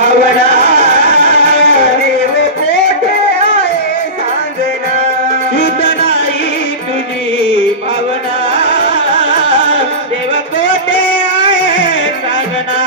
भावना देव कोठे आहे सांगना शुद्ध नाही तुझी भावना देव कोठे आहे सांगना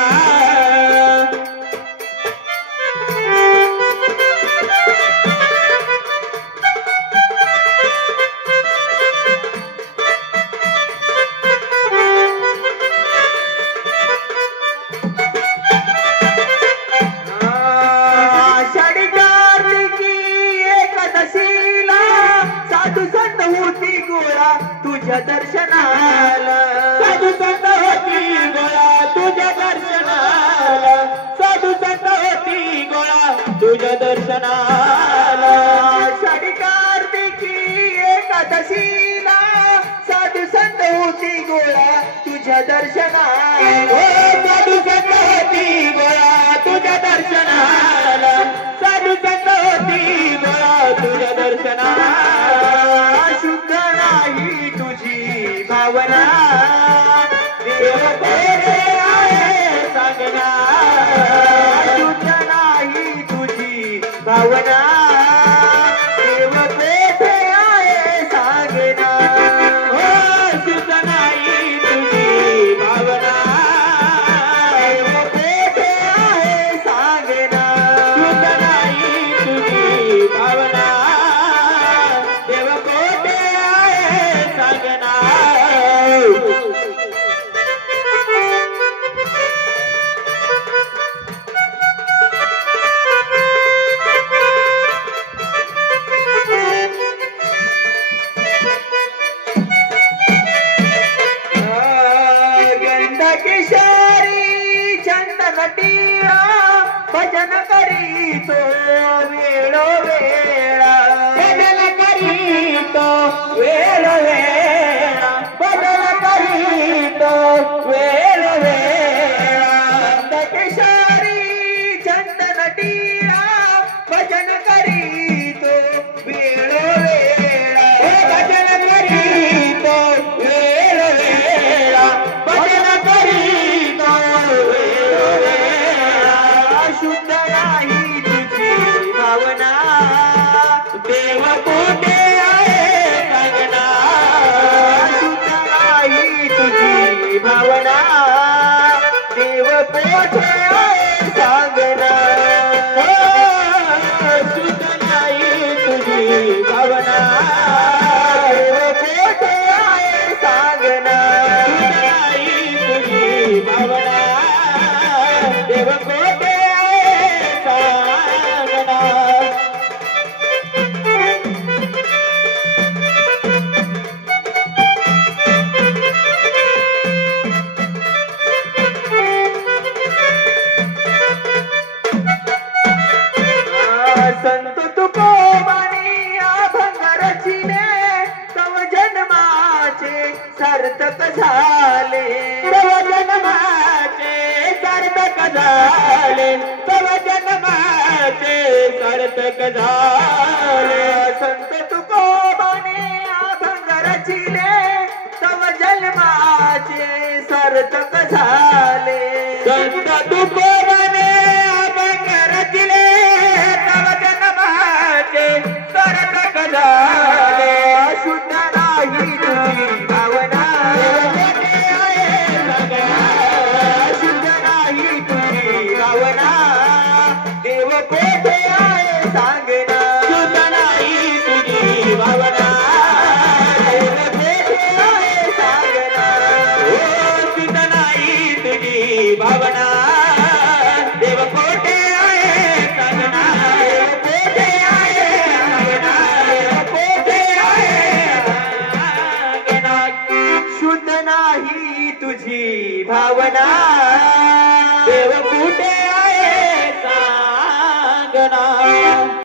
तुझ्या दर्शनाला साधू संत होती गोळा तुझ्या दर्शनाला साधू संत होती गोळा तुझ्या दर्शनाला आषाढी कार्तिकी एकादशीला साधू संत होती गोळा तुझ्या दर्शनाला साधू संत होती गोळा तुझ्या दर्शनाला साधू संत होती गोळा तुझ्या दर्शनाला शुद्ध नाही तुझी भावना देव कोठे आहे सांगना शुद्ध नाही तुझी भावना देव कोठे आहे सांगना हो शुद्ध नाही तुझी भावना देव कोठे आहे सांगना शुद्ध नाही तुझी भावना देव कोठे आहे सांगना किशोरी चंदनटिया भजन करीतो वेळो वेळा भजन करीतो वेळो वेळा भजन करीतो वेळो वेळा किशोरी चंदनटिया भजन करीतो वेळो वेळा भजन करीतो वेळो वेळा भजन करीतो वेळो वेळा शुद्ध नाही तुझी भावना देव कोठे आहे सांगना शुद्ध नाही तुझी भावना देव कोठे आहे सांगना शुद्ध नाही तुझी भावना देव कोठे आहे सांगना शुद्ध नाही तुझी भावना देव कोठे आहे सांगना संत तुकोबानी अभंग रचिले तव जन्माचे सार्थक झाले तव जन्माचे सार्थक झाले तव जन्माचे सार्थक झाले संत तुकोबानी अभंग रचिले तव जन्माचे सार्थक झाले संत तुकोबाने अभंग रचिले तव जन्माचे सार्थक झाले शुद्ध नाही तुझी भावना कोठे आहे सांगना शुद्ध नाही तुझी भावना देव कोठे आहे सांगना शुद्ध नाही तुझी भावना देव कोठे आहे सांगना हो शुद्ध नाही तुझी भावना देव कोठे आहे सांगना देव कोठे आहे सांगना देव कोठे आहे सांगना शुद्ध नाही तुझी भावना देव कुठे